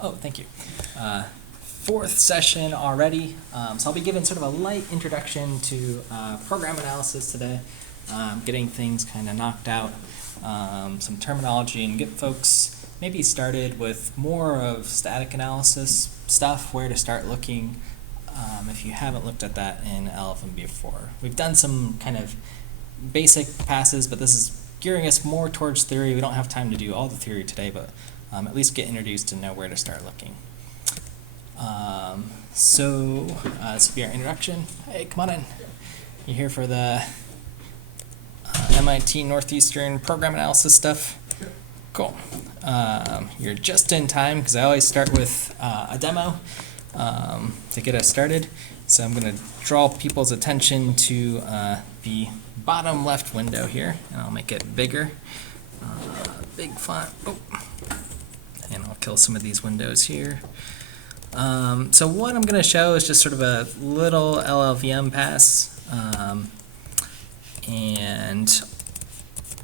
Oh, thank you. Fourth session already, so I'll be giving sort of a light introduction to program analysis today, getting things kind of knocked out, some terminology, and get folks maybe started with more of static analysis stuff, where to start looking if you haven't looked at that in LLVM before. We've done some kind of basic passes, but this is gearing us more towards theory. We don't have time to do all the theory today, but at least get introduced and know where to start looking. So this will be our introduction. Hey, come on in. You're here for the MIT Northeastern program analysis stuff? Cool. You're just in time because I always start with a demo to get us started. So I'm going to draw people's attention to the bottom left window here, and I'll make it bigger. Big font. Oh. And I'll kill some of these windows here. So what I'm going to show is just sort of a little LLVM pass, and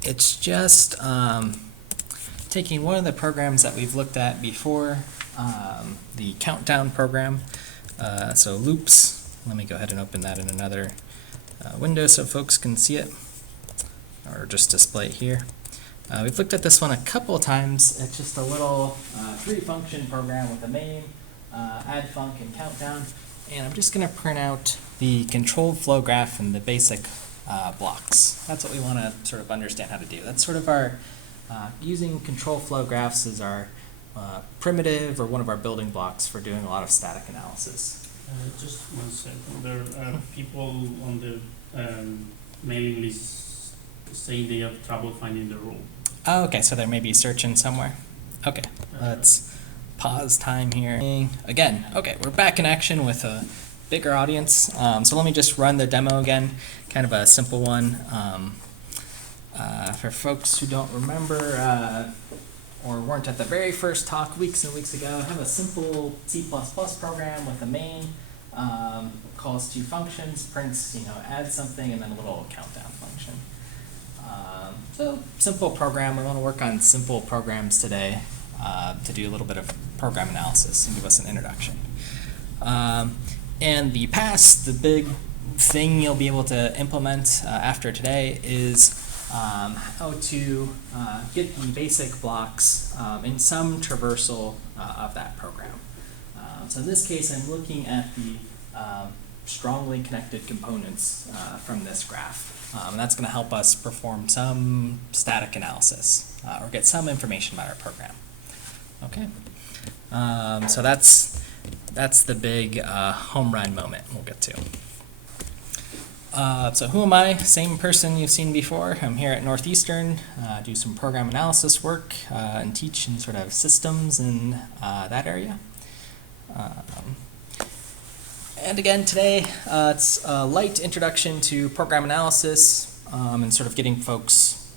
it's just taking one of the programs that we've looked at before, the countdown program. So loops. Let me go ahead and open that in another window so folks can see it, or just display it here. We've looked at this one a couple of times. It's just a little three-function program with a main, add func, and countdown. And I'm just going to print out the controlled flow graph and the basic blocks. That's what we want to sort of understand how to do. That's sort of our, using control flow graphs as our primitive or one of our building blocks for doing a lot of static analysis. Just 1 second. There are people on the mailing list saying they have trouble finding the rule. Oh, okay, so they may be searching somewhere. Okay, let's pause time here. Again, okay, we're back in action with a bigger audience. So let me just run the demo again, kind of a simple one. For folks who don't remember or weren't at the very first talk weeks and weeks ago, I have a simple C++ program with a main, calls two functions, prints, adds something, and then a little countdown function. So simple program. We want to work on simple programs today to do a little bit of program analysis and give us an introduction. And the pass, the big thing you'll be able to implement after today is how to get the basic blocks in some traversal of that program. So in this case, I'm looking at the strongly connected components from this graph. And that's going to help us perform some static analysis or get some information about our program. Okay, so that's the big home run moment we'll get to. So who am I? Same person you've seen before. I'm here at Northeastern, do some program analysis work and teach in sort of systems in that area. And again, today it's a light introduction to program analysis and sort of getting folks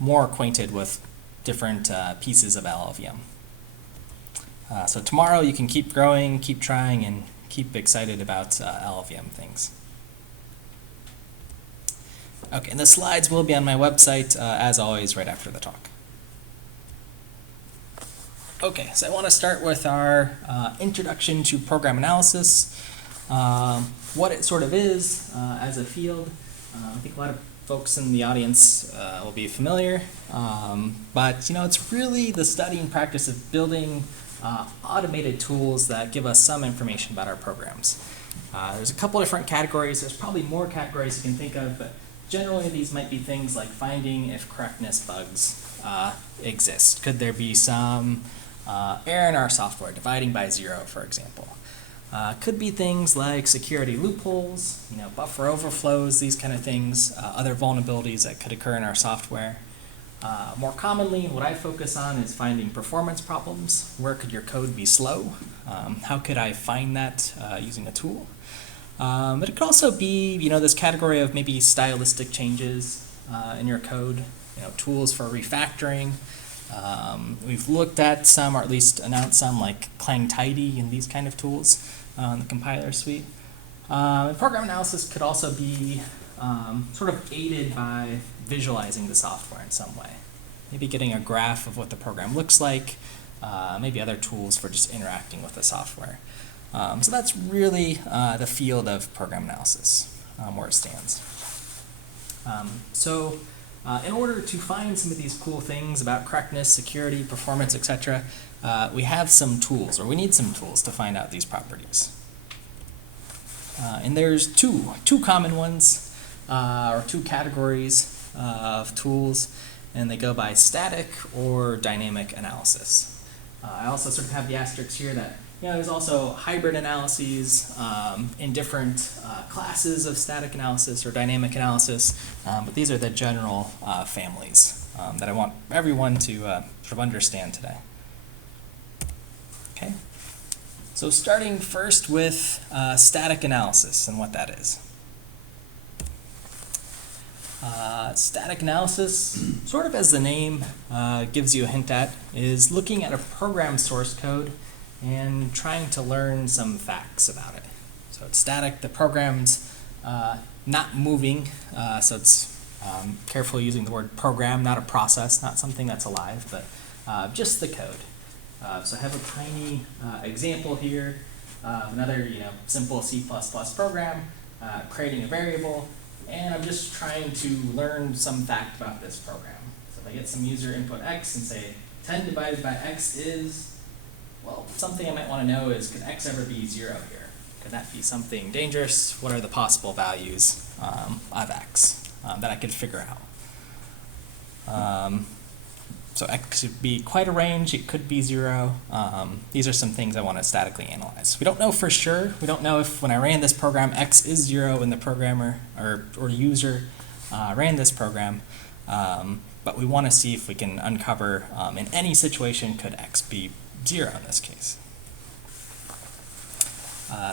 more acquainted with different pieces of LLVM. So tomorrow you can keep growing, keep trying, and keep excited about LLVM things. Okay, and the slides will be on my website, as always, right after the talk. Okay, so I want to start with our introduction to program analysis, what it sort of is as a field. I think a lot of folks in the audience will be familiar, but it's really the study and practice of building automated tools that give us some information about our programs. There's a couple different categories. There's probably more categories you can think of, but generally these might be things like finding if correctness bugs exist. Could there be some error in our software, dividing by 0, for example. Could be things like security loopholes, buffer overflows, these kind of things, other vulnerabilities that could occur in our software. More commonly, what I focus on is finding performance problems. Where could your code be slow? How could I find that using a tool? But it could also be, this category of maybe stylistic changes in your code, tools for refactoring. We've looked at some, or at least announced some, like Clang Tidy and these kind of tools in the compiler suite. Program analysis could also be sort of aided by visualizing the software in some way. Maybe getting a graph of what the program looks like, maybe other tools for just interacting with the software. So that's really the field of program analysis, where it stands. In order to find some of these cool things about correctness, security, performance, etc., we have some tools, or we need some tools to find out these properties. And there's two common ones, or two categories of tools, and they go by static or dynamic analysis. I also sort of have the asterisks here that there's also hybrid analyses in different classes of static analysis or dynamic analysis, but these are the general families that I want everyone to sort of understand today. Okay, so starting first with static analysis and what that is. Static analysis, sort of as the name gives you a hint at, is looking at a program source code and trying to learn some facts about it. So it's static, the program's not moving, so it's carefully using the word program, not a process, not something that's alive, but just the code. So I have a tiny example here of another simple C++ program creating a variable, and I'm just trying to learn some fact about this program. So if I get some user input x and say 10 divided by x is, well, something I might want to know is, could x ever be 0 here? Could that be something dangerous? What are the possible values of x that I could figure out? So x could be quite a range, it could be 0. These are some things I want to statically analyze. We don't know for sure. We don't know if when I ran this program, x is 0 and the programmer or user ran this program, but we want to see if we can uncover in any situation, could x be 0 in this case.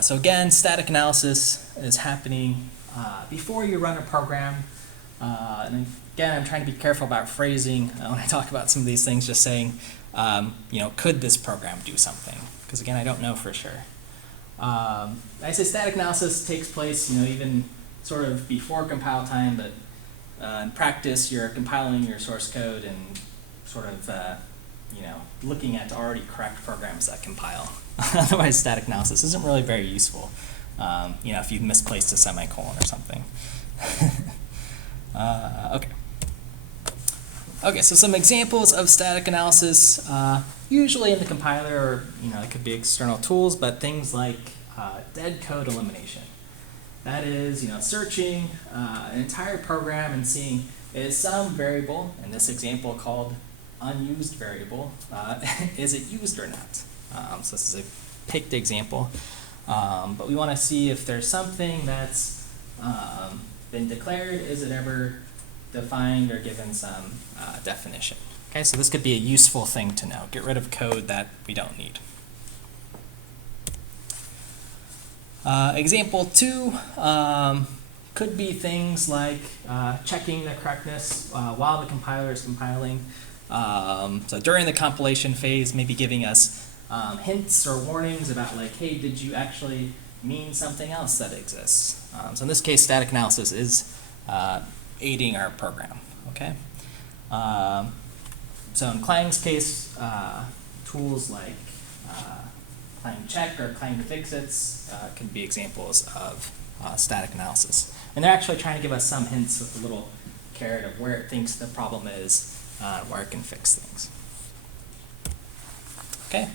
So again, static analysis is happening before you run a program. And again, I'm trying to be careful about phrasing when I talk about some of these things, just saying, could this program do something? Because again, I don't know for sure. I say static analysis takes place, even sort of before compile time, but in practice, you're compiling your source code and sort of, looking at already correct programs that compile. Otherwise, static analysis isn't really very useful, if you've misplaced a semicolon or something. Okay, so some examples of static analysis, usually in the compiler, or it could be external tools, but things like dead code elimination. That is, searching an entire program and seeing, is some variable, in this example called unused variable, is it used or not? So this is a picked example, but we want to see if there's something that's been declared, is it ever defined or given some definition. Okay, so this could be a useful thing to know. Get rid of code that we don't need. Example 2 could be things like checking the correctness while the compiler is compiling. So during the compilation phase, maybe giving us hints or warnings about like, hey, did you actually mean something else that exists? So in this case, static analysis is aiding our program. Okay. So in Klang's case, tools like Clang check or Clang fixits can be examples of static analysis. And they're actually trying to give us some hints with a little caret of where it thinks the problem is, where it can fix things. Okay.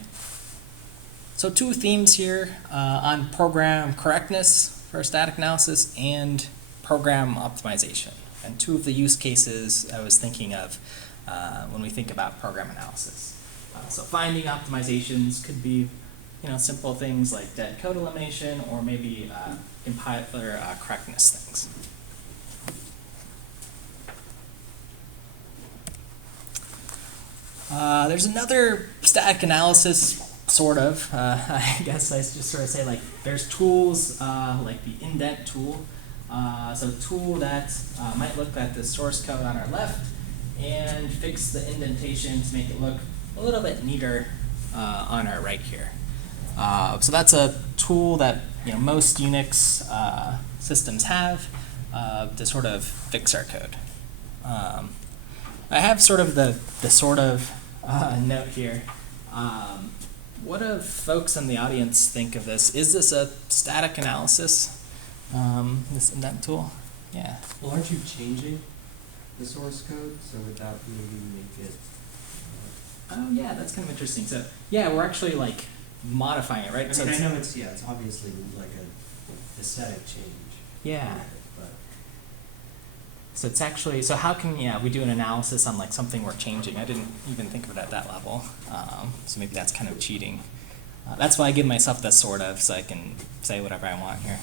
So 2 themes here on program correctness for static analysis and program optimization. And 2 of the use cases I was thinking of when we think about program analysis. So finding optimizations could be simple things like dead code elimination, or maybe compiler correctness things. There's another static analysis, sort of. I guess I just sort of say like there's tools like the indent tool. So a tool that might look at the source code on our left and fix the indentation to make it look a little bit neater on our right here. So that's a tool that most Unix systems have to sort of fix our code. I have sort of the sort of note here. What do folks in the audience think of this? Is this a static analysis, this indent tool? Yeah. Well, aren't you changing the source code, so would that maybe make it? Oh yeah, that's kind of interesting. So yeah, we're actually like modifying it, right? I mean, I know it's obviously like a aesthetic change. Yeah. But So it's actually, so how can, we do an analysis on like something we're changing. I didn't even think of it at that level. So maybe that's kind of cheating. That's why I give myself the sort of, so I can say whatever I want here.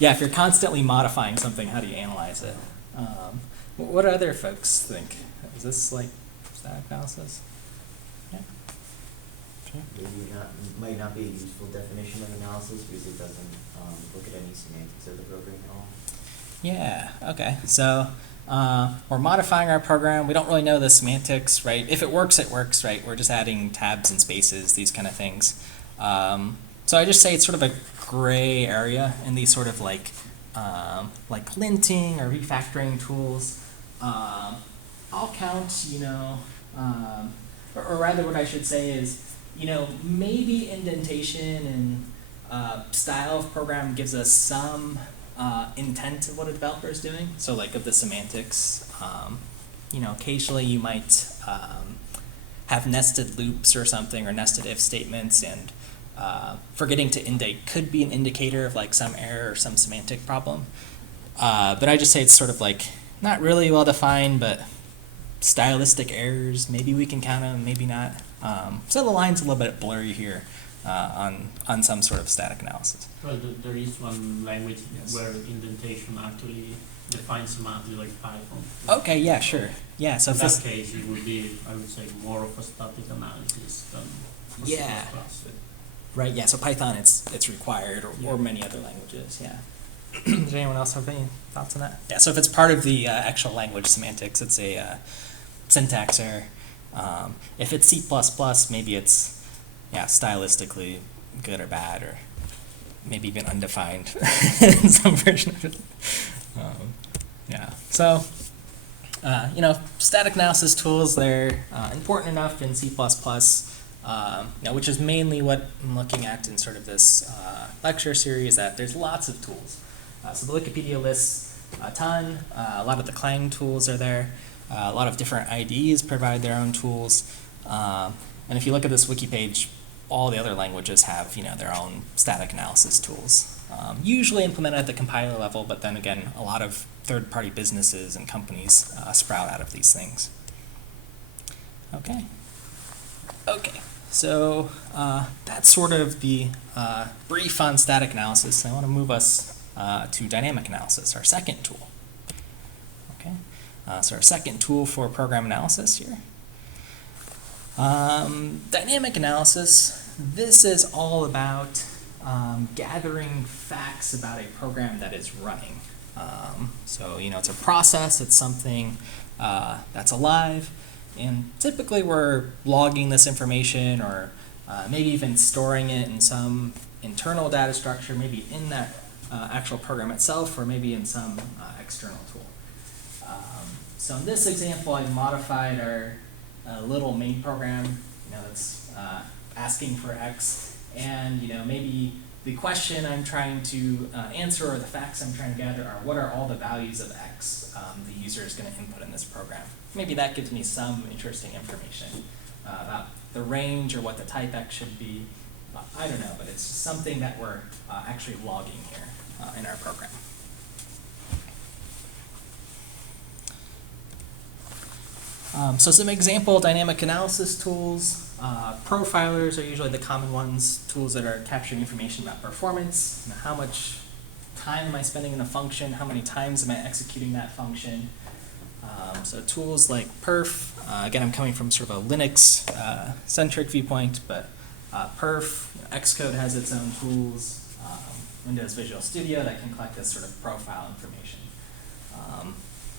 Yeah, if you're constantly modifying something, how do you analyze it? What do other folks think? Is this like static analysis? Yeah. Sure. Maybe might not be a useful definition of analysis because it doesn't look at any semantics of the program at all. Yeah, okay. So we're modifying our program. We don't really know the semantics, right? If it works, right? We're just adding tabs and spaces, these kind of things. So I just say it's sort of a gray area in these sort of like linting or refactoring tools. I'll count, or rather what I should say is, maybe indentation and style of program gives us some intent of what a developer is doing. So like of the semantics, occasionally you might have nested loops or something, or nested if statements, and forgetting to indate could be an indicator of like some error or some semantic problem. But I just say it's sort of like not really well defined, but stylistic errors, maybe we can count them, maybe not. So the line's a little bit blurry here on some sort of static analysis. Well, there is one language Yes. where indentation actually defines semantics, like Python. Okay, yeah, sure. Yeah, so In if that this, case, it would be, I would say, more of a static analysis than C++. Yeah. right, yeah, so Python it's required, or many other languages, yeah. Does anyone else have any thoughts on that? Yeah, so if it's part of the actual language semantics, it's a syntax error. If it's C++, maybe it's stylistically good or bad, or maybe even undefined in some version of it. So static analysis tools, they're important enough in C++, which is mainly what I'm looking at in sort of this lecture series, that there's lots of tools. So the Wikipedia lists a ton. A lot of the Clang tools are there. A lot of different IDEs provide their own tools. And if you look at this wiki page, all the other languages have their own static analysis tools. Usually implemented at the compiler level, but then again, a lot of third-party businesses and companies sprout out of these things. Okay. So that's sort of the brief on static analysis. I want to move us to dynamic analysis, our second tool. Okay. So our second tool for program analysis here. Dynamic analysis, this is all about gathering facts about a program that is running. So it's a process, it's something that's alive, and typically we're logging this information, or maybe even storing it in some internal data structure, maybe in that actual program itself, or maybe in some external tool. So in this example, I modified our little main program, that's asking for X, and maybe the question I'm trying to answer, or the facts I'm trying to gather, are what are all the values of X the user is going to input in this program. Maybe that gives me some interesting information about the range or what the type X should be. I don't know, but it's just something that we're actually logging here in our program. So some example dynamic analysis tools. Profilers are usually the common ones, tools that are capturing information about performance. How much time am I spending in a function? How many times am I executing that function? So tools like perf, again, I'm coming from sort of a Linux-centric viewpoint, but perf, Xcode has its own tools, Windows Visual Studio that can collect this sort of profile information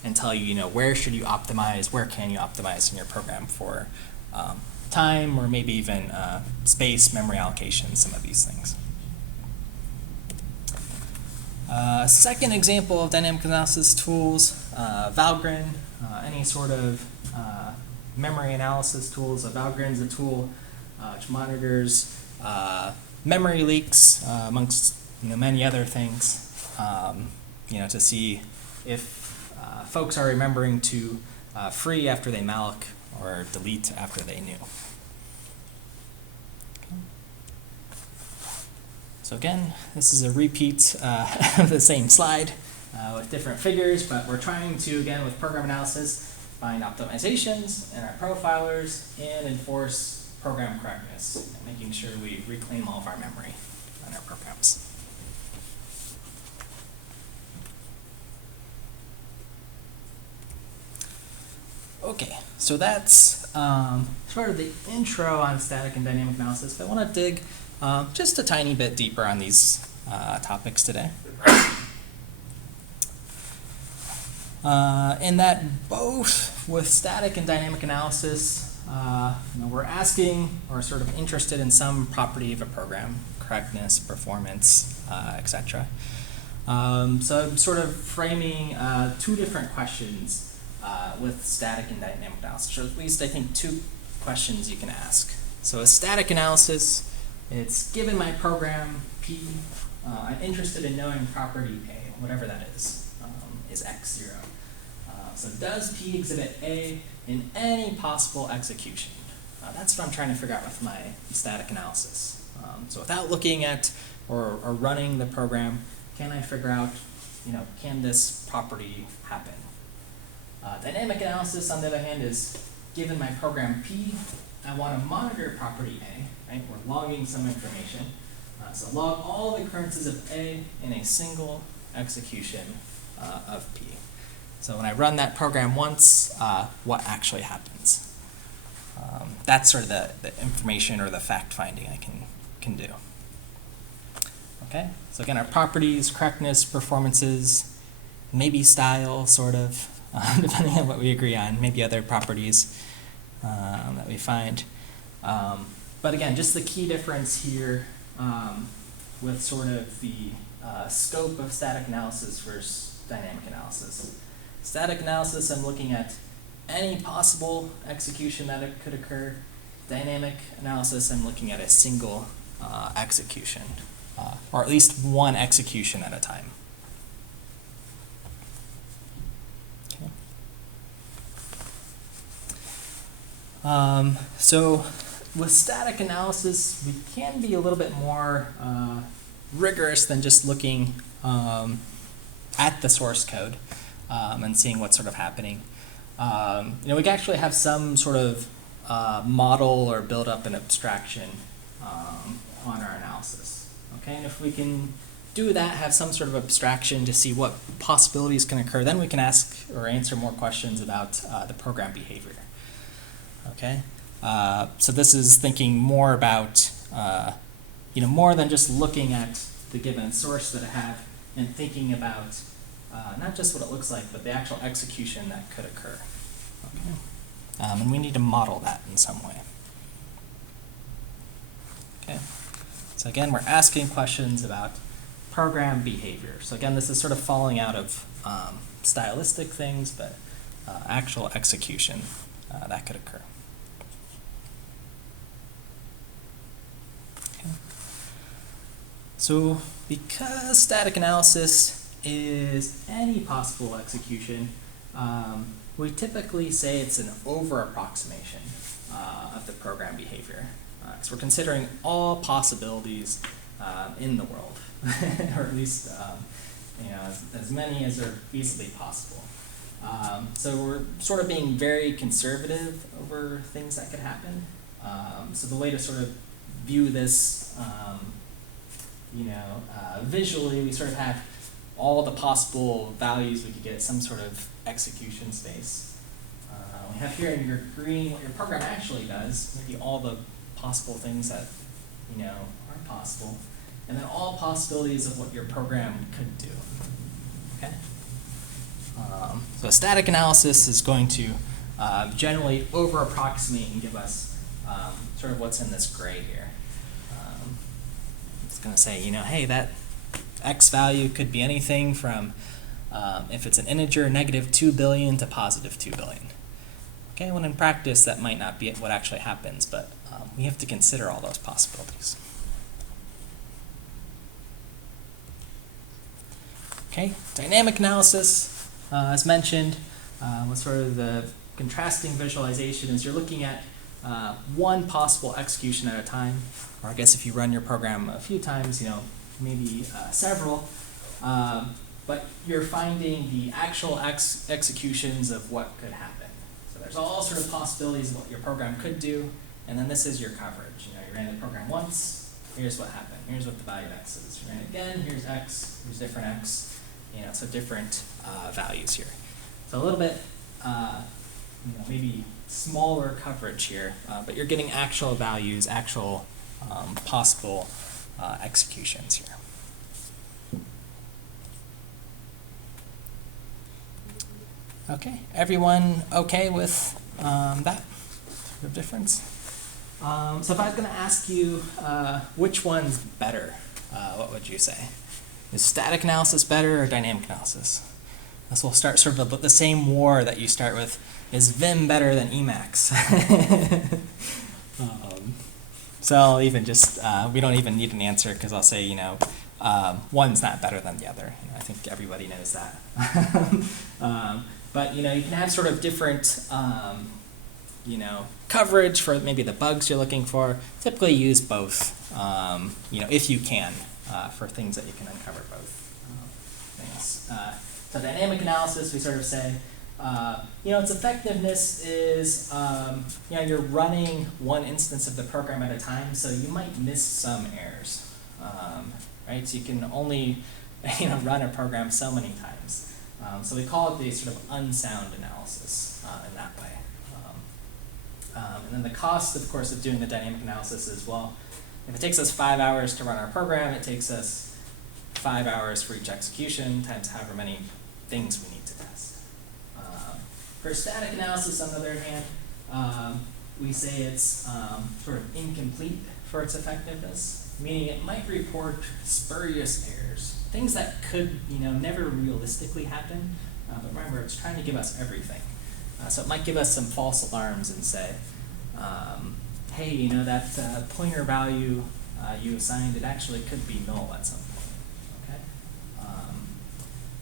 and tell you, where should you optimize, where can you optimize in your program for time, or maybe even space, memory allocation, some of these things. Second example of dynamic analysis tools, Valgrind, any sort of memory analysis tools. So Valgrind is a tool which monitors memory leaks amongst many other things. To see if folks are remembering to free after they malloc or delete after they new. So again, this is a repeat of the same slide with different figures, but we're trying to, again, with program analysis, find optimizations in our profilers and enforce program correctness, and making sure we reclaim all of our memory in our programs. Okay, so that's sort of the intro on static and dynamic analysis, but I want to dig just a tiny bit deeper on these topics today. In that both with static and dynamic analysis, we're asking or sort of interested in some property of a program, correctness, performance, etc. So I'm sort of framing two different questions with static and dynamic analysis, or at least I think two questions you can ask. So a static analysis, it's given my program P, I'm interested in knowing property A, whatever that is X0. So does P exhibit A in any possible execution? That's what I'm trying to figure out with my static analysis. So without looking at or running the program, can I figure out, can this property happen? Dynamic analysis, on the other hand, is given my program P, I want to monitor property A, right? We're logging some information. So log all the occurrences of A in a single execution of P. So when I run that program once, what actually happens? That's sort of the information or the fact finding I can do. Okay, so again, our properties, correctness, performances, maybe style, sort of, depending on what we agree on, maybe other properties that we find. But again, just the key difference here with sort of the scope of static analysis versus dynamic analysis. Static analysis, I'm looking at any possible execution that it could occur. Dynamic analysis, I'm looking at a single execution, or at least one execution at a time. Okay. So with static analysis, we can be a little bit more rigorous than just looking at the source code and seeing what's sort of happening. We can actually have some sort of model or build up an abstraction on our analysis. Okay, and if we can do that, have some sort of abstraction to see what possibilities can occur, then we can ask or answer more questions about the program behavior. Okay, so this is thinking more about more than just looking at the given source that I have and thinking about not just what it looks like, but the actual execution that could occur. Okay. And we need to model that in some way. Okay. So again, we're asking questions about program behavior. So again, this is sort of falling out of stylistic things, but actual execution that could occur. Okay. So because static analysis is any possible execution, we typically say it's an over-approximation of the program behavior. So we're considering all possibilities in the world, or at least as many as are feasibly possible. So we're sort of being very conservative over things that could happen. So the way to sort of view this, visually, we sort of have all the possible values we could get some sort of execution space. We have here in your green what your program actually does, maybe all the possible things that are possible, and then all possibilities of what your program could do. Okay. So static analysis is going to generally over-approximate and give us sort of what's in this gray here. It's going to say, hey, that X value could be anything from, if it's an integer, -2 billion to +2 billion. Okay, when in practice that might not be what actually happens, but we have to consider all those possibilities. Okay, dynamic analysis, as mentioned, was sort of the contrasting visualization is you're looking at one possible execution at a time, or I guess if you run your program a few times, maybe several, but you're finding the actual executions of what could happen. So there's all sort of possibilities of what your program could do, and then this is your coverage. You ran the program once, here's what happened, here's what the value of x is. You ran it again, here's x, here's different x, so different values here. So a little bit, maybe smaller coverage here, but you're getting actual values, actual possible executions here. Okay, everyone okay with that sort of difference? So if I was going to ask you which one's better, what would you say? Is static analysis better or dynamic analysis? This will start sort of the same war that you start with. Is Vim better than Emacs? So I'll even just, we don't even need an answer because I'll say, one's not better than the other. I think everybody knows that. But, you can have sort of different, coverage for maybe the bugs you're looking for. Typically use both, if you can, for things that you can uncover both things. So dynamic analysis, we sort of say, its effectiveness is, you're running one instance of the program at a time, so you might miss some errors, right? So you can only, run a program so many times. So we call it the sort of unsound analysis in that way. And then the cost, of course, of doing the dynamic analysis is, well, if it takes us 5 hours to run our program, it takes us 5 hours for each execution times however many things we need to test. For static analysis, on the other hand, we say it's sort of incomplete for its effectiveness, meaning it might report spurious errors, things that could never realistically happen, but remember, it's trying to give us everything. So it might give us some false alarms and say, hey, that pointer value you assigned, it actually could be null at some point.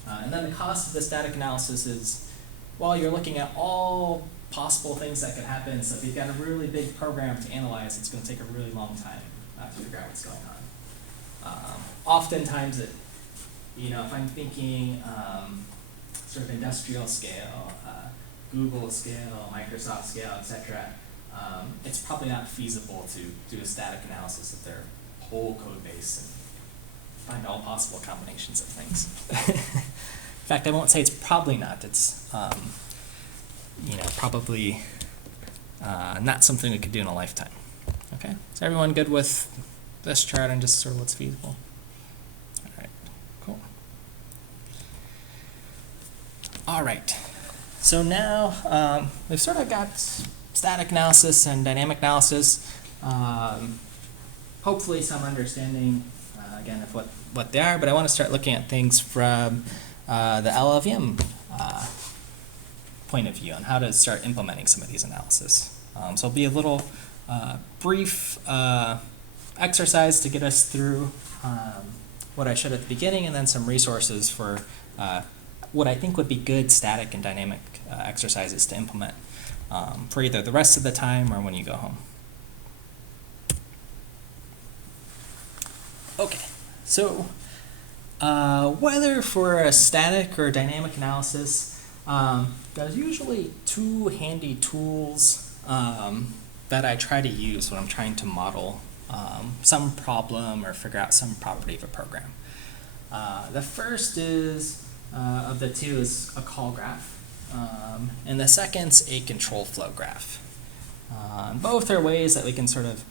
Okay? And then the cost of the static analysis is, well, you're looking at all possible things that could happen. So if you've got a really big program to analyze, it's going to take a really long time to figure out what's going on. Oftentimes, if I'm thinking sort of industrial scale, Google scale, Microsoft scale, etc., it's probably not feasible to do a static analysis of their whole code base and find all possible combinations of things. In fact, I won't say it's probably not. It's probably not something we could do in a lifetime. Okay, is everyone good with this chart and just sort of what's feasible? All right, cool. All right, so now we've sort of got static analysis and dynamic analysis. Hopefully some understanding, again, of what they are, but I want to start looking at things from the LLVM point of view on how to start implementing some of these analysis. So it'll be a little brief exercise to get us through what I showed at the beginning, and then some resources for what I think would be good static and dynamic exercises to implement for either the rest of the time or when you go home. Okay, so whether for a static or dynamic analysis, there's usually two handy tools that I try to use when I'm trying to model some problem or figure out some property of a program. The first of the two is a call graph, and the second's a control flow graph. Both are ways that we can sort of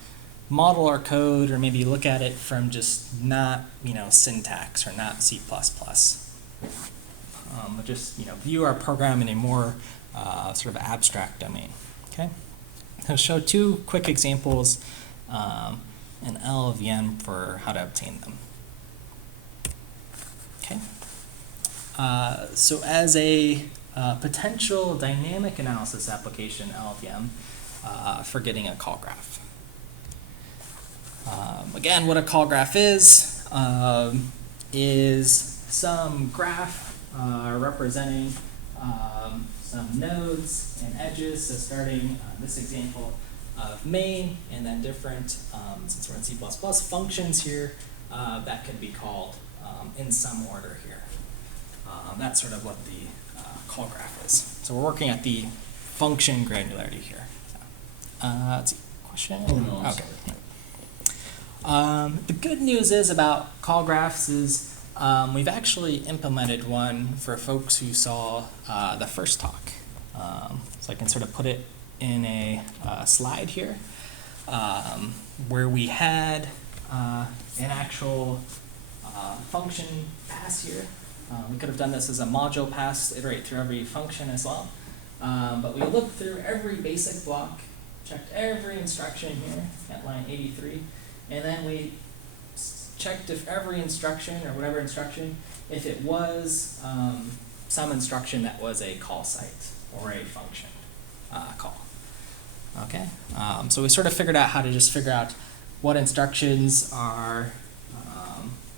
model our code or maybe look at it from just not syntax or not C++. We'll just view our program in a more sort of abstract domain. Okay, I'll show two quick examples in LLVM for how to obtain them. Okay, so as a potential dynamic analysis application, LLVM, for getting a call graph. Again, what a call graph is some graph representing some nodes and edges. So starting this example of main, and then different, since we're in C++, functions here that can be called in some order here. That's sort of what the call graph is. So we're working at the function granularity here. Let's see, question? Oh, no, I'm okay. sorry. The good news is about call graphs is we've actually implemented one for folks who saw the first talk. So I can sort of put it in a slide here where we had an actual function pass here. We could have done this as a module pass to iterate through every function as well. But we looked through every basic block, checked every instruction here at line 83, and then we checked if every instruction, or whatever instruction, if it was some instruction that was a call site or a function call. Okay, so we sort of figured out how to just figure out what instructions are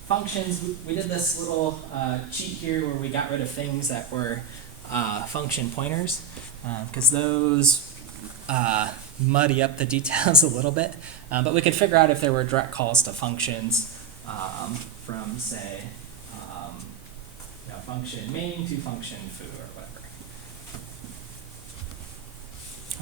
functions. We did this little cheat here where we got rid of things that were function pointers, because those muddy up the details a little bit. But we could figure out if there were direct calls to functions from, say, function main to function foo or whatever.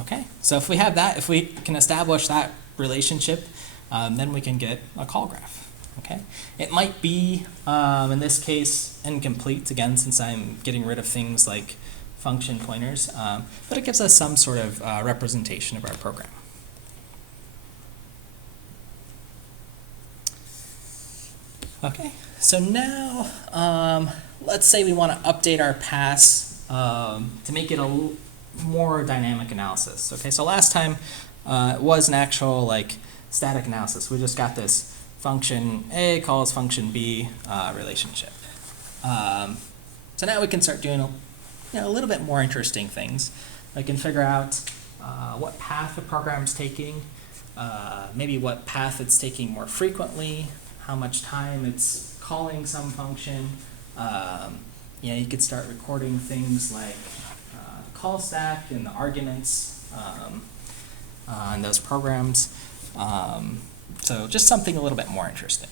Okay, so if we have that, if we can establish that relationship, then we can get a call graph. Okay, it might be, in this case, incomplete, again, since I'm getting rid of things like function pointers, but it gives us some sort of representation of our program. Okay, so now let's say we want to update our pass to make it a more dynamic analysis. Okay, so last time it was an actual like static analysis. We just got this function A calls function B relationship. So now we can start doing a little bit more interesting things. I can figure out what path the program's taking, maybe what path it's taking more frequently, how much time it's calling some function. You could start recording things like call stack and the arguments in those programs. So just something a little bit more interesting.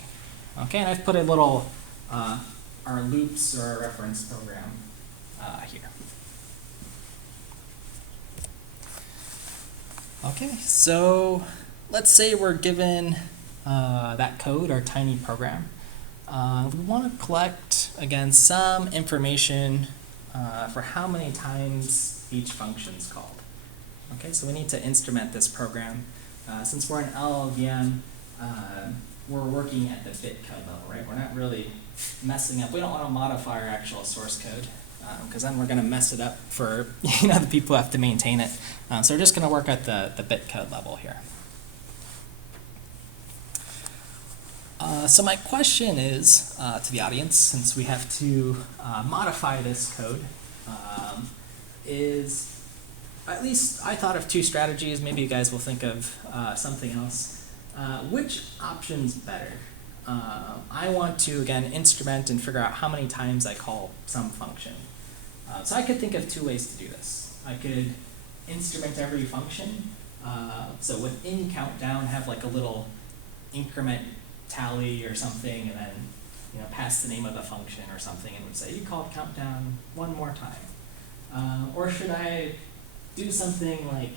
Okay, and I've put a little our loops or our reference program here. Okay, so let's say we're given that code, our tiny program. We want to collect, again, some information for how many times each function is called. Okay, so we need to instrument this program. Since we're in LLVM, we're working at the bit code level, right? We're not really messing up. We don't want to modify our actual source code because then we're going to mess it up for the people who have to maintain it. So we're just going to work at the bit code level here. So my question is to the audience, since we have to modify this code, is at least I thought of two strategies. Maybe you guys will think of something else. Which option's better? I want to, again, instrument and figure out how many times I call some function. So I could think of two ways to do this. I could instrument every function. So within countdown, have like a little increment tally or something, and then pass the name of the function or something, and would say you called countdown one more time. Or should I do something like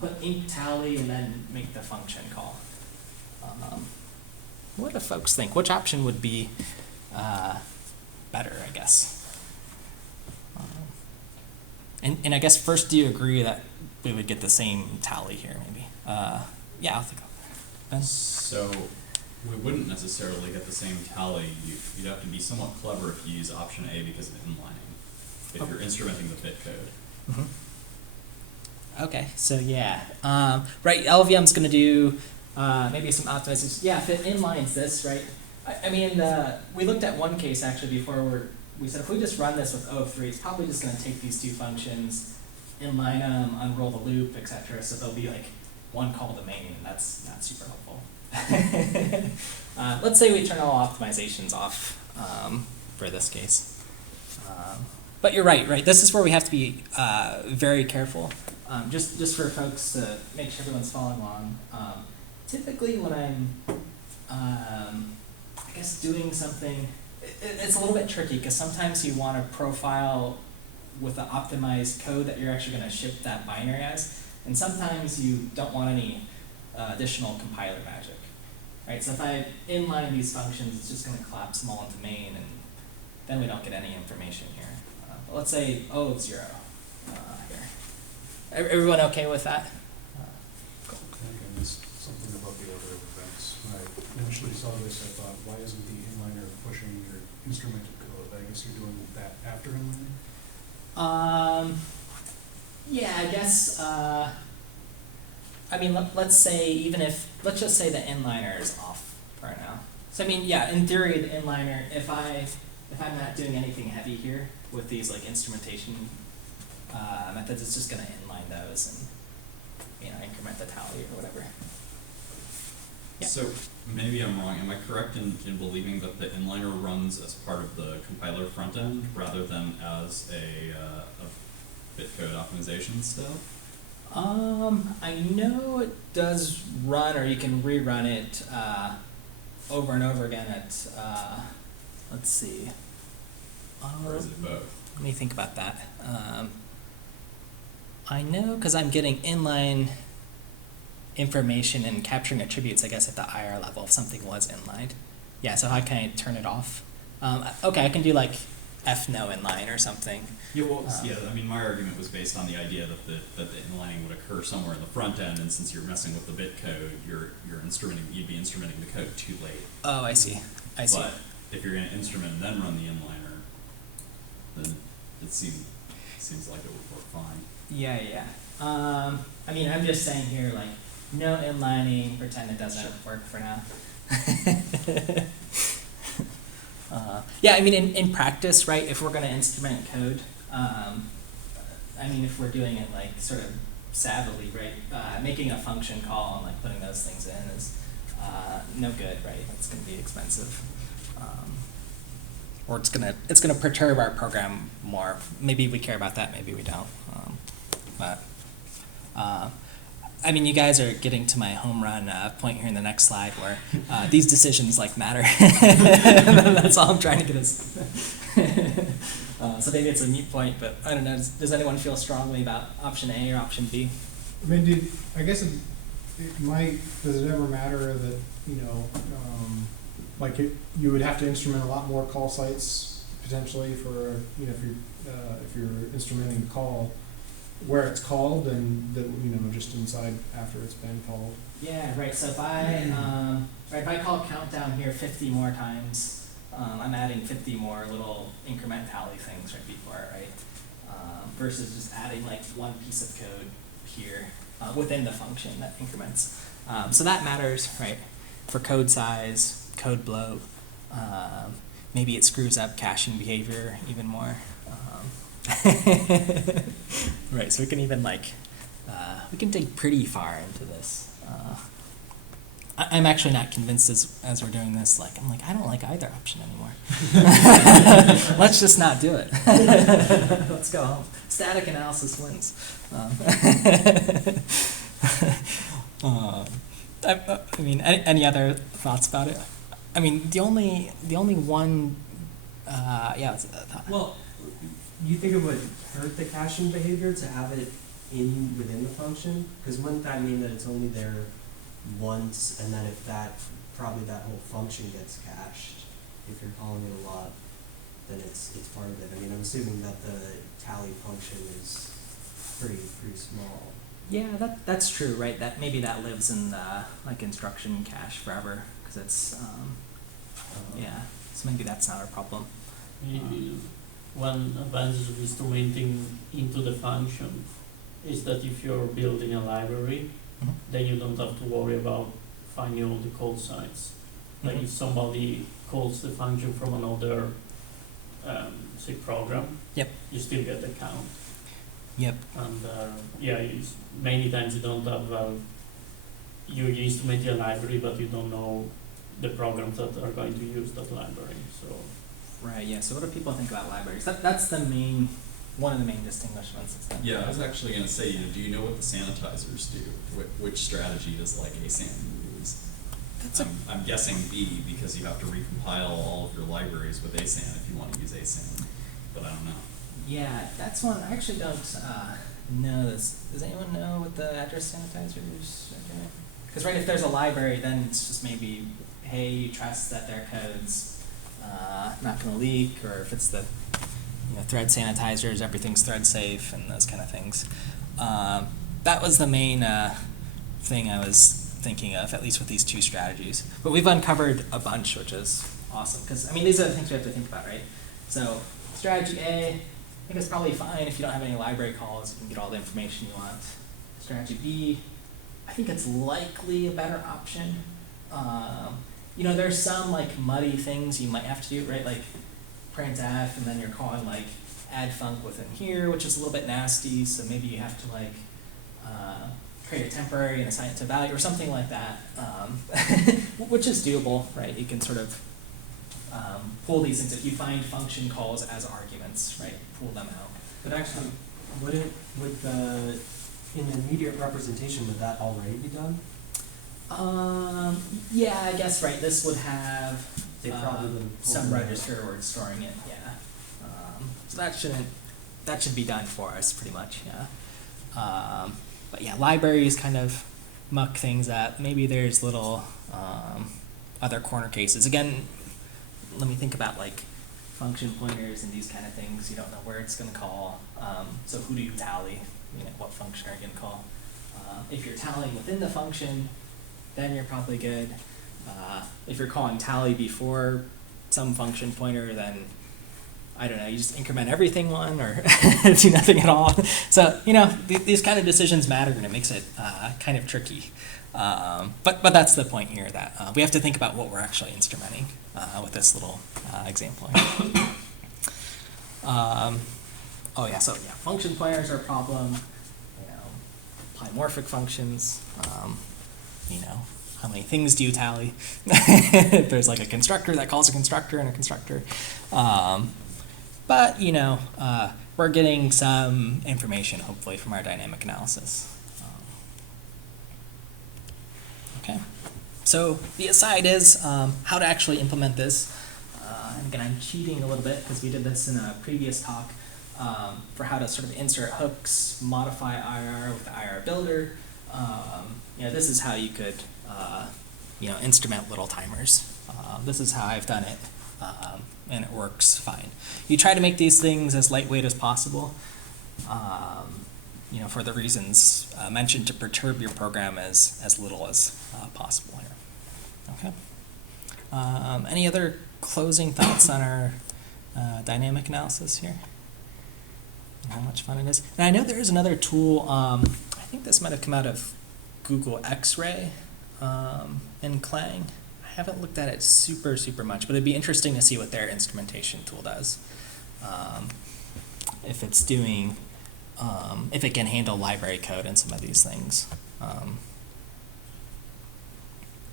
put inc tally and then make the function call? What do folks think? Which option would be better, I guess? And I guess first, do you agree that we would get the same tally here, maybe? Yeah, I'll think of Ben? So we wouldn't necessarily get the same tally. You'd have to be somewhat clever if you use option A because of inlining, if you're instrumenting the bit code. Mm-hmm. Okay, so yeah. Right, LLVM's going to do maybe some optimization. Yeah, if it inlines this, right? I mean, we looked at one case actually before where we said if we just run this with O of 3, it's probably just going to take these two functions, inline them, unroll the loop, etc. So there'll be like one call to main, and that's not super helpful. Let's say we turn all optimizations off for this case. But you're right? This is where we have to be very careful. Just for folks to make sure everyone's following along. Typically when I'm, I guess, doing something, it's a little bit tricky because sometimes you want to profile with the optimized code that you're actually going to ship that binary as, and sometimes you don't want any additional compiler magic. Right, so if I inline these functions, it's just going to collapse them all into main, and then we don't get any information here. But let's say O of 0 here. Everyone okay with that? I think I missed something about the order of events. When I initially saw this, I thought, why isn't the inliner pushing your instrumented code? I guess you're doing that after inlining? Yeah, I guess, I mean, let's say let's just say the inliner is off right now. So I mean, yeah, in theory, the inliner, if I'm not doing anything heavy here with these like instrumentation methods, it's just going to inline those and, increment the tally or whatever. Yeah. So maybe I'm wrong. Am I correct in believing that the inliner runs as part of the compiler front end rather than as a bitcode optimization step? I know it does run, or you can rerun it over and over again at, let's see. Or is it both? Let me think about that. I know because I'm getting inline information and capturing attributes, I guess, at the IR level if something was inlined. Yeah, so how can I turn it off? Okay, I can do like F no inline or something. Yeah, well, I mean, my argument was based on the idea that the inlining would occur somewhere in the front end, and since you're messing with the bit code, you'd be instrumenting the code too late. Oh, I see. I see. But if you're going to instrument and then run the inliner, then it seems like it would work fine. Yeah. I mean, I'm just saying here, like, no inlining, pretend it doesn't work for now. Yeah, I mean, in practice, right, if we're going to instrument code, I mean, if we're doing it, like, sort of savvily, right, making a function call and, like, putting those things in is no good, right? It's going to be expensive. Or it's gonna perturb our program more. Maybe we care about that, maybe we don't. I mean, you guys are getting to my home run point here in the next slide where these decisions like matter. That's all I'm trying to get us. So maybe it's a moot point, but I don't know. Does anyone feel strongly about option A or option B? I mean, does it ever matter that, you would have to instrument a lot more call sites potentially for, if you're instrumenting the call where it's called and just inside after it's been called. Yeah, right. So if I if I call countdown here 50 more times, I'm adding 50 more little increment tally things right before it, right? Versus just adding like one piece of code here within the function that increments. So that matters, right? For code size, code bloat. Maybe it screws up caching behavior even more. Right, so we can even we can dig pretty far into this. I'm actually not convinced as we're doing this. I don't like either option anymore. Let's just not do it. Let's go home. Static analysis wins. I mean, any other thoughts about it? I mean, the only one, Well, you think it would hurt the caching behavior to have it within the function? Because wouldn't that mean that it's only there once, and then if probably that whole function gets cached, if you're calling it a lot, then it's part of it. I mean, I'm assuming that the tally function is pretty small. Yeah, that's true, right? That maybe that lives in the instruction cache forever because it's yeah. So maybe that's not our problem. One advantage of instrumenting into the function is that if you're building a library, then you don't have to worry about finding all the call sites. Like if somebody calls the function from another say program, Yep. you still get the count. Yep. And many times you don't have you instrument your library, but you don't know the programs that are going to use that library. So Right, yeah, so what do people think about libraries? That's one of the main distinguishments. Is that Yeah, I was actually gonna say, do you know what the sanitizers do? Which strategy does like ASAN use? I'm guessing B, because you have to recompile all of your libraries with ASAN if you want to use ASAN, but I don't know. Yeah, that's one, I actually don't know this. Does anyone know what the address sanitizers are doing? Because right, if there's a library, then it's just maybe, hey, you trust that their code's not going to leak, or if it's the thread sanitizers, everything's thread safe, and those kind of things. That was the main thing I was thinking of, at least with these two strategies. But we've uncovered a bunch, which is awesome, because these are the things we have to think about, right? So strategy A, I think it's probably fine if you don't have any library calls, you can get all the information you want. Strategy B, I think it's likely a better option. There's some like muddy things you might have to do, right? Like printf, and then you're calling like add func within here, which is a little bit nasty. So maybe you have to like create a temporary and assign it to value or something like that, which is doable, right? You can sort of pull these things if you find function calls as arguments, right? Pull them out. But actually, would the in the immediate representation, would that already be done? Yeah, I guess, right, this would have They probably would have some pulled it out. register where it's storing it, yeah. So that should be done for us pretty much, yeah. But yeah, libraries kind of muck things up. Maybe there's little other corner cases. Again, let me think about like function pointers and these kind of things. You don't know where it's going to call. So who do you tally? What function are you going to call? If you're tallying within the function, then you're probably good. If you're calling tally before some function pointer, then I don't know, you just increment everything one or do nothing at all. So, these kind of decisions matter, and it makes it kind of tricky. But that's the point here, that we have to think about what we're actually instrumenting with this little example here. Function pointers are a problem. Polymorphic functions, how many things do you tally? There's like a constructor that calls a constructor and a constructor. But we're getting some information, hopefully, from our dynamic analysis. Okay, so the aside is how to actually implement this. And again, I'm cheating a little bit because we did this in a previous talk for how to sort of insert hooks, modify IR with the IR builder. This is how you could instrument little timers. This is how I've done it, and it works fine. You try to make these things as lightweight as possible, for the reasons mentioned, to perturb your program as little as possible here. Okay. Any other closing thoughts on our dynamic analysis here? How much fun it is. And I know there is another tool, I think this might have come out of Google X-Ray in Clang. I haven't looked at it super much, but it'd be interesting to see what their instrumentation tool does. If it's doing, if it can handle library code and some of these things.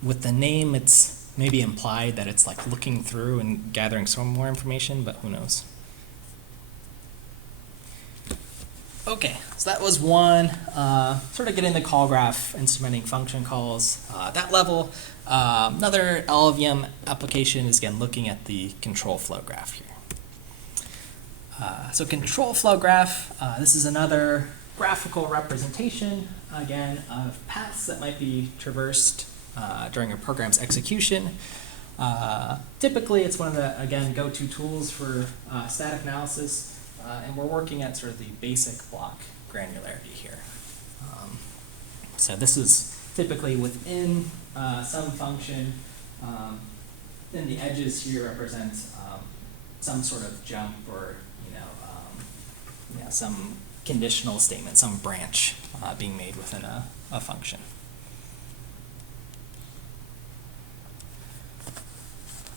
With the name, it's maybe implied that it's like looking through and gathering some more information, but who knows. Okay, so that was one, sort of getting the call graph, instrumenting function calls, that level. Another LLVM application is, again, looking at the control flow graph here. So control flow graph, this is another graphical representation, again, of paths that might be traversed during a program's execution. Typically, it's one of the, again, go-to tools for static analysis. And we're working at sort of the basic block granularity here. So this is typically within some function. Then the edges here represent some sort of jump or some conditional statement, some branch being made within a function.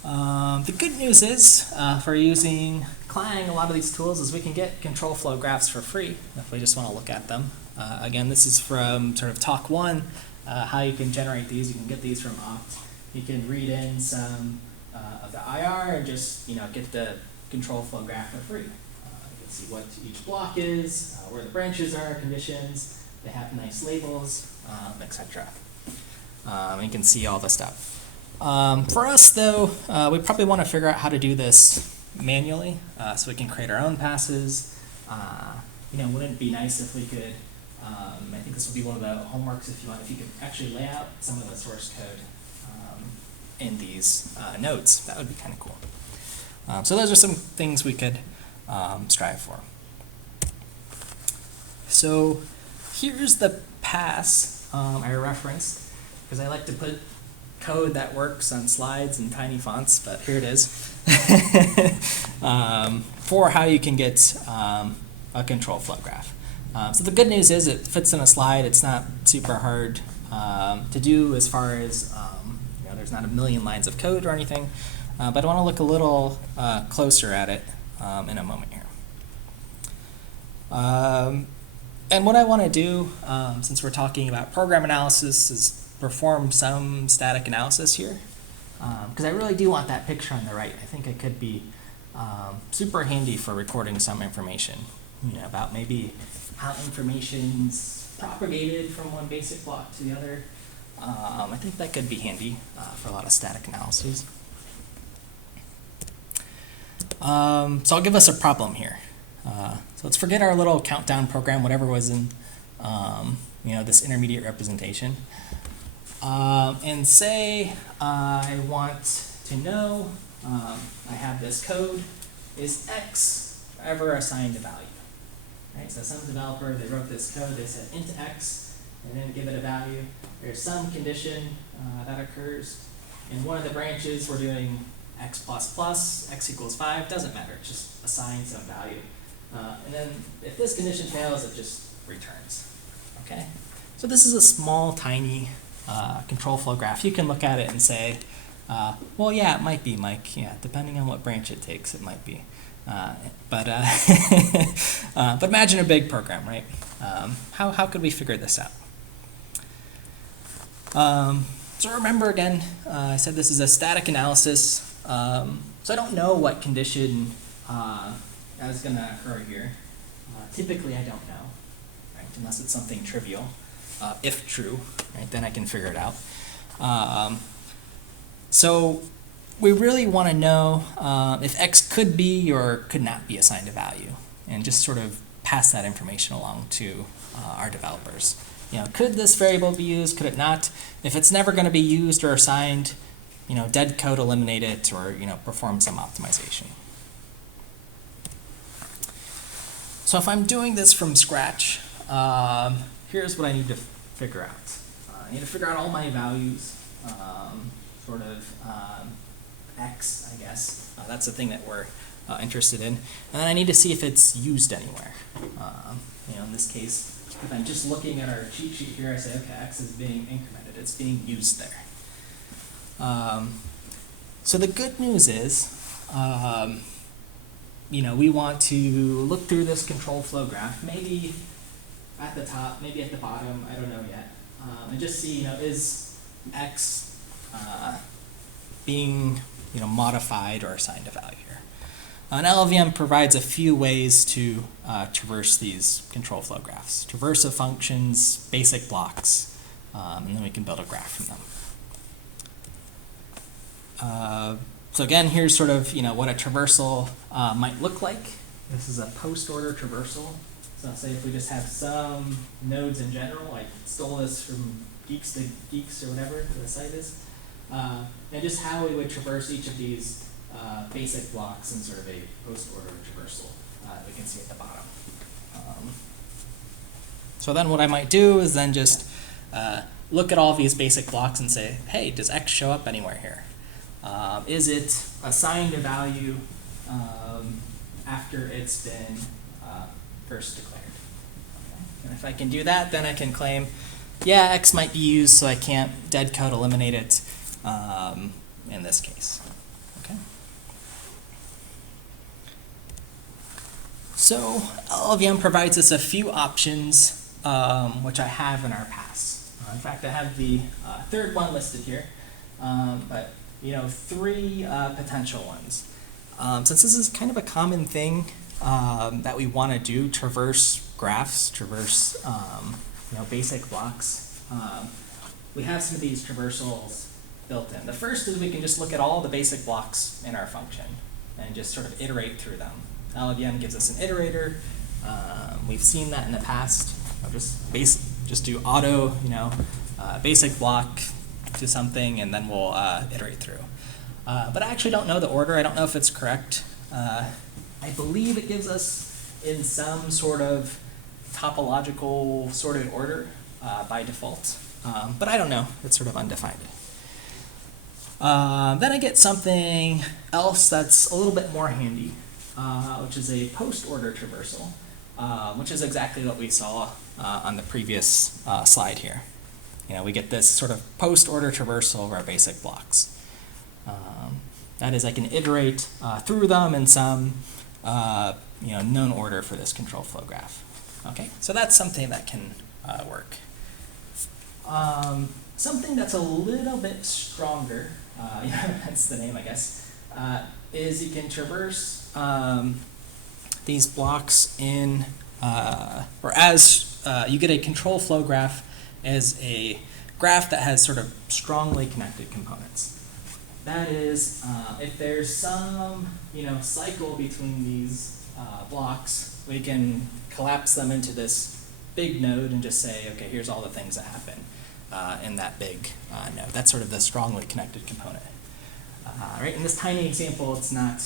The good news is, for using Clang, a lot of these tools is we can get control flow graphs for free if we just want to look at them. Again, this is from sort of talk 1, how you can generate these. You can get these from Opt. You can read in some of the IR and just get the control flow graph for free. You can see what each block is, where the branches are, conditions. They have nice labels, etc. You can see all the stuff. For us, though, we probably want to figure out how to do this manually, so we can create our own passes. Wouldn't it be nice if we could? I think this would be one of the homeworks if you could actually lay out some of the source code in these nodes. That would be kind of cool. So those are some things we could strive for. So here's the pass I referenced, because I like to put code that works on slides in tiny fonts, but here it is, for how you can get a control flow graph. So the good news is it fits in a slide. It's not super hard to do as far as, there's not a million lines of code or anything, but I want to look a little closer at it in a moment here. And what I want to do, since we're talking about program analysis, is perform some static analysis here, because I really do want that picture on the right. I think it could be super handy for recording some information, about maybe how information's propagated from one basic block to the other. I think that could be handy for a lot of static analyses. So I'll give us a problem here. So let's forget our little countdown program, whatever was in this intermediate representation. And say I want to know, I have this code, is X ever assigned a value? Right, so some developer, they wrote this code, they said int X, and then give it a value. There's some condition that occurs. In one of the branches, we're doing X plus plus, X equals 5, doesn't matter, just assign some value. And then if this condition fails, it just returns. Okay, so this is a small, tiny control flow graph. You can look at it and say, well, yeah, it might be, Mike. Yeah, depending on what branch it takes, it might be. But imagine a big program, right? How could we figure this out? So remember again, I said this is a static analysis. So I don't know what condition is going to occur here. Typically, I don't know, right? Unless it's something trivial. If true, right, then I can figure it out. So we really want to know if X could be or could not be assigned a value, and just sort of pass that information along to our developers. Could this variable be used? Could it not? If it's never going to be used or assigned, dead code, eliminate it, or perform some optimization. So if I'm doing this from scratch, here's what I need to figure out. I need to figure out all my values, X, I guess. That's the thing that we're interested in. And then I need to see if it's used anywhere. In this case, if I'm just looking at our cheat sheet here, I say, okay, X is being incremented. It's being used there. So the good news is, we want to look through this control flow graph, maybe at the top, maybe at the bottom, I don't know yet, and just see, is X being modified or assigned a value here. An LLVM provides a few ways to traverse these control flow graphs. Traverse of functions, basic blocks, and then we can build a graph from them. So again, here's sort of what a traversal might look like. This is a post-order traversal. So say if we just have some nodes in general, I stole this from Geeks to Geeks or whatever the site is, and just how we would traverse each of these basic blocks in sort of a post-order traversal we can see at the bottom. So then what I might do is then just look at all these basic blocks and say, hey, does X show up anywhere here? Is it assigned a value after it's been first declared? Okay. And if I can do that, then I can claim, yeah, X might be used, so I can't dead code eliminate it in this case. So LLVM provides us a few options, which I have in our pass. In fact, I have the third one listed here, but three potential ones. Since this is kind of a common thing that we want to do, traverse graphs, traverse basic blocks, we have some of these traversals built in. The first is we can just look at all the basic blocks in our function and just sort of iterate through them. LLVM gives us an iterator. We've seen that in the past. I'll just do auto, basic block to something, and then we'll iterate through. But I actually don't know the order. I don't know if it's correct. I believe it gives us in some sort of topological sorted order by default. But I don't know. It's sort of undefined. Then I get something else that's a little bit more handy, which is a post-order traversal, which is exactly what we saw on the previous slide here. We get this sort of post-order traversal of our basic blocks. That is, I can iterate through them in some known order for this control flow graph. Okay, so that's something that can work. Something that's a little bit stronger, that's the name, I guess, is you can traverse these blocks in, or as you get a control flow graph as a graph that has sort of strongly connected components. That is, if there's some cycle between these blocks, we can collapse them into this big node and just say, okay, here's all the things that happen in that big node. That's sort of the strongly connected component. Right, in this tiny example, it's not,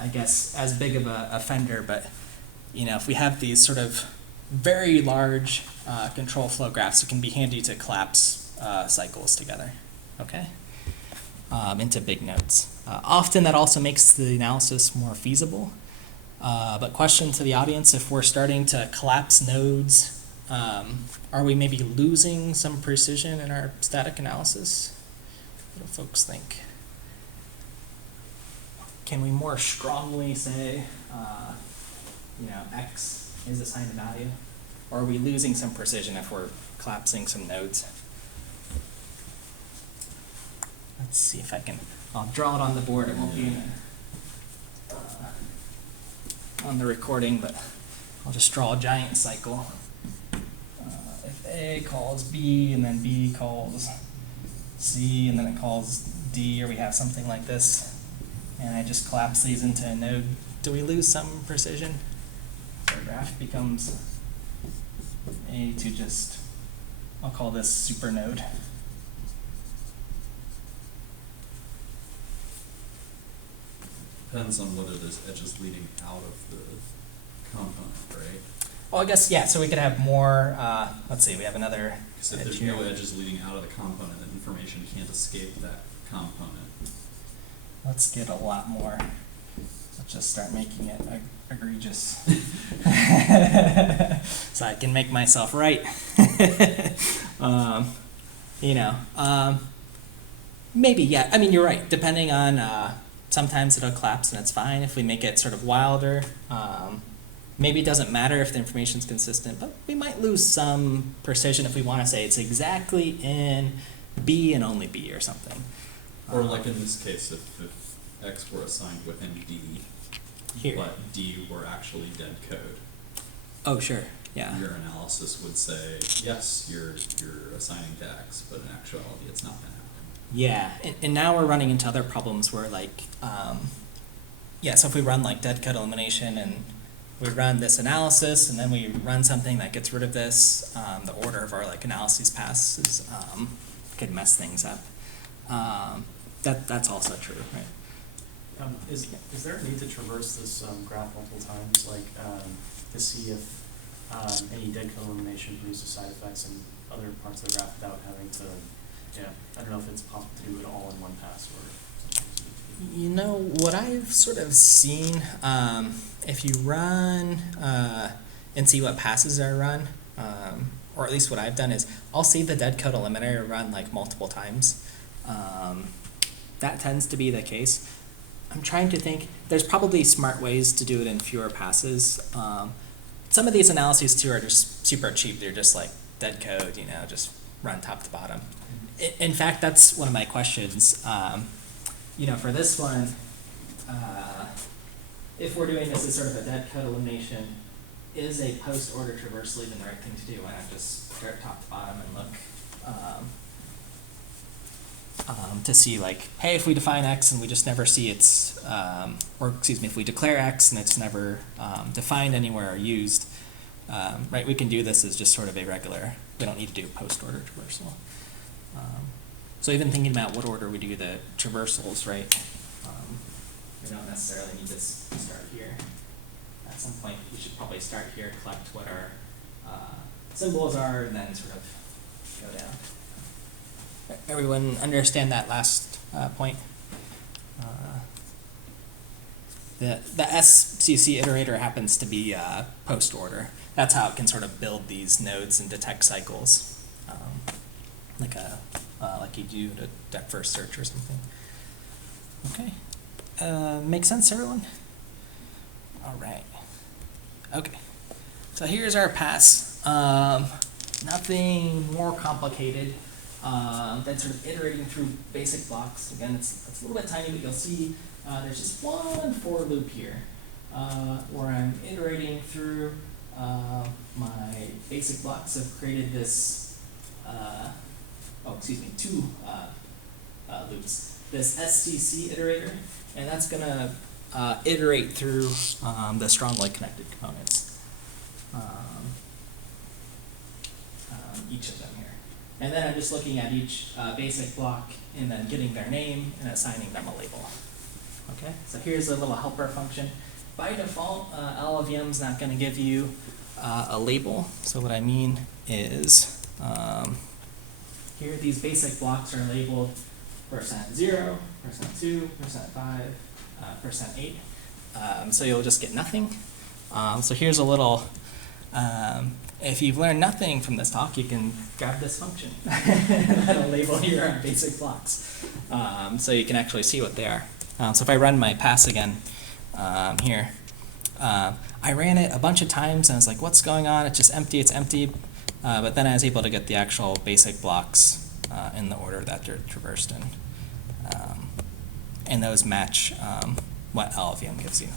I guess, as big of a offender, but if we have these sort of very large control flow graphs, it can be handy to collapse cycles together, okay, into big nodes. Often that also makes the analysis more feasible. But question to the audience, if we're starting to collapse nodes, are we maybe losing some precision in our static analysis? What do folks think? Can we more strongly say, X is assigned a value? Or are we losing some precision if we're collapsing some nodes? Let's see if I'll draw it on the board. It won't be on the recording, but I'll just draw a giant cycle. If A calls B, and then B calls C, and then it calls D, or we have something like this, and I just collapse these into a node, do we lose some precision? The graph becomes A to just, I'll call this super node. Depends on whether there's edges leading out of the component, right? Well, I guess, yeah, so we could have more, let's see, we have another Because if edge there's here. no edges leading out of the component, then information can't escape that component. Let's get a lot more. Let's just start making it egregious. So I can make myself right. Maybe, yeah. I mean, you're right. Depending on, sometimes it'll collapse and it's fine. If we make it sort of wilder, maybe it doesn't matter if the information's consistent, but we might lose some precision if we want to say it's exactly in B and only B or something. Or like in this case, if X were assigned within D, Here. but D were actually dead code, Oh, sure. Yeah. your analysis would say, yes, you're assigning to X, but in actuality, it's not going to happen. Yeah, and now we're running into other problems where so if we run like dead code elimination and we run this analysis and then we run something that gets rid of this, the order of our analyses passes could mess things up. That's also true, right? Is there a need to traverse this graph multiple times, to see if any dead code elimination produces side effects in other parts of the graph without having to, I don't know if it's possible to do it all in one pass or. What I've sort of seen, if you run and see what passes are run, or at least what I've done is I'll see the dead code eliminator run multiple times. That tends to be the case. I'm trying to think. There's probably smart ways to do it in fewer passes. Some of these analyses too are just super cheap. They're just like dead code, just run top to bottom. In fact, that's one of my questions. For this one, if we're doing this as sort of a dead code elimination, is a post-order traversal even the right thing to do? Why not just start top to bottom and look to see like, hey, if we define X and we just never see its, if we declare X and it's never defined anywhere or used, right, we can do this as just sort of a regular, we don't need to do post-order traversal. So even thinking about what order we do the traversals, right, we don't necessarily need to start here. At some point, we should probably start here, collect what our symbols are, and then sort of go down. Everyone understand that last point? The SCC iterator happens to be post order. That's how it can sort of build these nodes and detect cycles, like you do to depth first search or something. Okay, make sense, everyone? All right. Okay, so here's our pass. Nothing more complicated than sort of iterating through basic blocks. Again, it's a little bit tiny, but you'll see there's just one for loop here where I'm iterating through my basic blocks. I've created this, two loops. This SCC iterator, and that's going to iterate through the strongly connected components, each of them here. And then I'm just looking at each basic block and then getting their name and assigning them a label. Okay, so here's a little helper function. By default, LLVM is not going to give you a label. So what I mean is here these basic blocks are labeled %0, %2, %5, %8. So you'll just get nothing. So here's a little, if you've learned nothing from this talk, you can grab this function. That'll label your basic blocks. So you can actually see what they are. So if I run my pass again here, I ran it a bunch of times and I was like, what's going on? It's just empty, it's empty. But then I was able to get the actual basic blocks in the order that they're traversed in. And those match what LLVM gives you.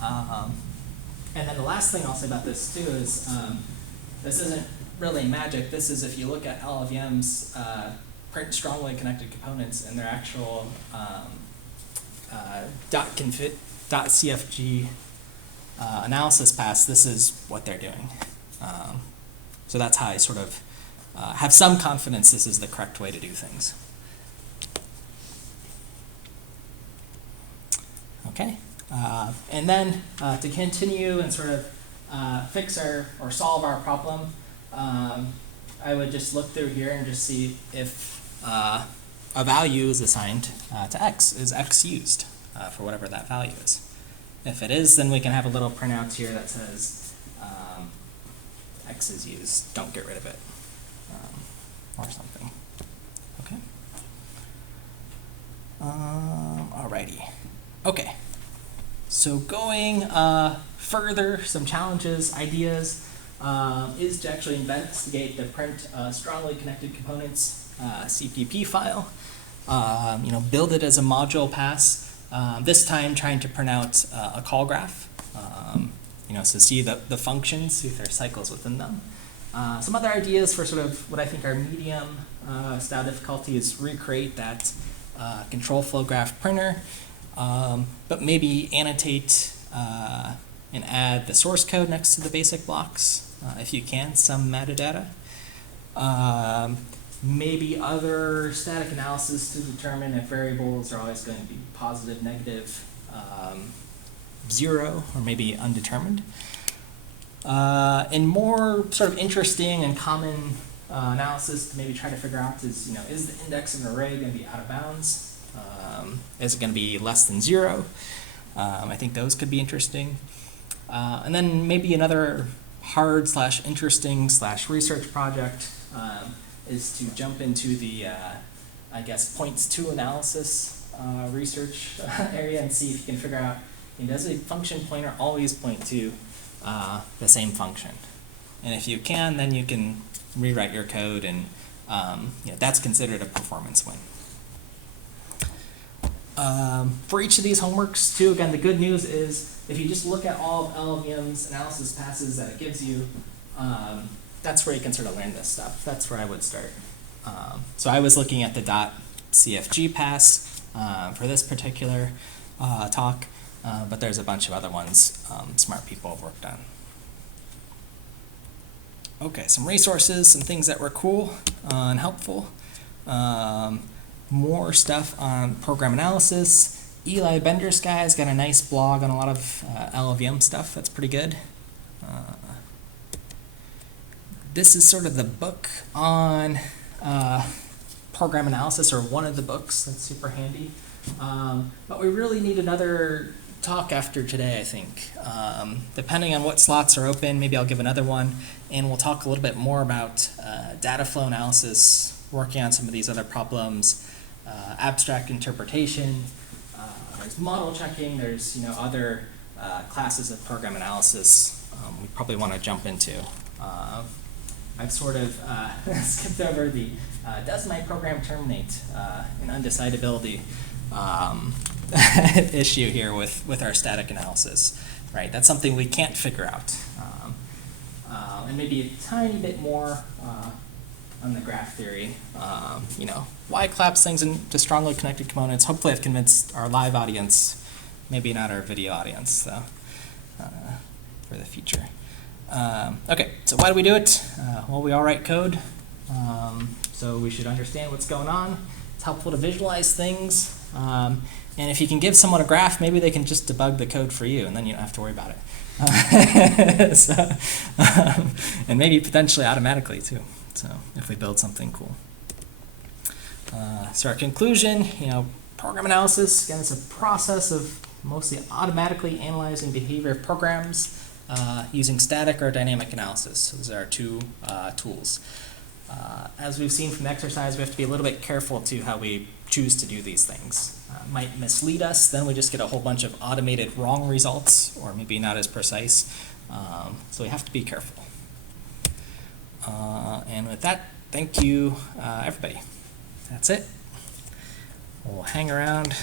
And then the last thing I'll say about this too is this isn't really magic. This is if you look at LLVM's print strongly connected components and their actual .cfg analysis pass, this is what they're doing. So that's how I sort of have some confidence this is the correct way to do things. Okay, and then to continue and sort of fix or solve our problem, I would just look through here and just see if a value is assigned to X. Is X used for whatever that value is? If it is, then we can have a little printout here that says X is used, don't get rid of it, or something. Okay. Alrighty. Okay. So going further, some challenges, ideas, is to actually investigate the print strongly connected components CPP file. Build it as a module pass. This time trying to print out a call graph. So see the functions, see if there are cycles within them. Some other ideas for sort of what I think are medium style difficulty is recreate that control flow graph printer, but maybe annotate and add the source code next to the basic blocks, if you can, some metadata. Maybe other static analysis to determine if variables are always going to be positive, negative, 0, or maybe undetermined. And more sort of interesting and common analysis to maybe try to figure out is, is the index of an array going to be out of bounds? Is it going to be less than 0? I think those could be interesting. And then maybe another hard / interesting / research project is to jump into the, I guess, points to analysis research area and see if you can figure out, does a function pointer always point to the same function? And if you can, then you can rewrite your code, and that's considered a performance win. For each of these homeworks, too, again, the good news is if you just look at all of LLVM's analysis passes that it gives you, that's where you can sort of learn this stuff. That's where I would start. So I was looking at the .cfg pass for this particular talk, but there's a bunch of other ones smart people have worked on. Okay, some resources, some things that were cool and helpful. More stuff on program analysis. Eli Bender's guy's got a nice blog on a lot of LLVM stuff. That's pretty good. This is sort of the book on program analysis, or one of the books. That's super handy. But we really need another talk after today, I think. Depending on what slots are open, maybe I'll give another one, and we'll talk a little bit more about data flow analysis, working on some of these other problems, abstract interpretation, there's model checking, there's other classes of program analysis we probably want to jump into. I've sort of skipped over the does my program terminate an undecidability issue here with our static analysis, right? That's something we can't figure out. And maybe a tiny bit more on the graph theory. Why collapse things into strongly connected components? Hopefully I've convinced our live audience, maybe not our video audience, so, for the future. Okay, so why do we do it? Well, we all write code, so we should understand what's going on. It's helpful to visualize things. And if you can give someone a graph, maybe they can just debug the code for you, and then you don't have to worry about it. And maybe potentially automatically, too. So if we build something cool. So our conclusion, program analysis, again, it's a process of mostly automatically analyzing behavior of programs using static or dynamic analysis. So those are our two tools. As we've seen from the exercise, we have to be a little bit careful to how we choose to do these things. Might mislead us, then we just get a whole bunch of automated wrong results, or maybe not as precise. So we have to be careful. And with that, thank you, everybody. That's it. We'll hang around